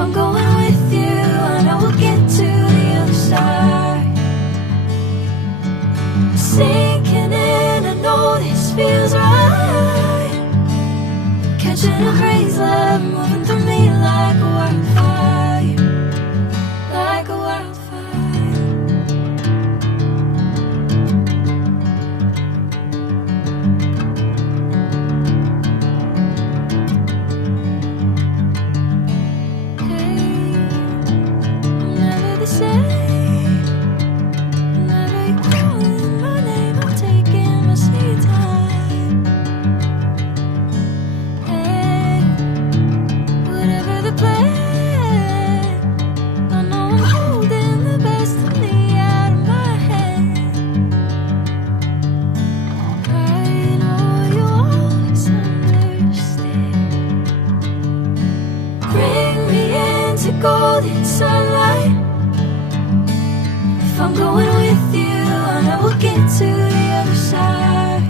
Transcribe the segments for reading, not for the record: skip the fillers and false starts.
I'm going with you, I know we'll get to the other side. Sinking in, I know this feels right. Catching a crazy love, moving through me like a wildfire, like a wildfire. Golden sunlight. If I'm going with you, I know we'll get to the other side.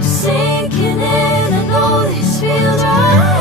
Sinking in, I know this feels right.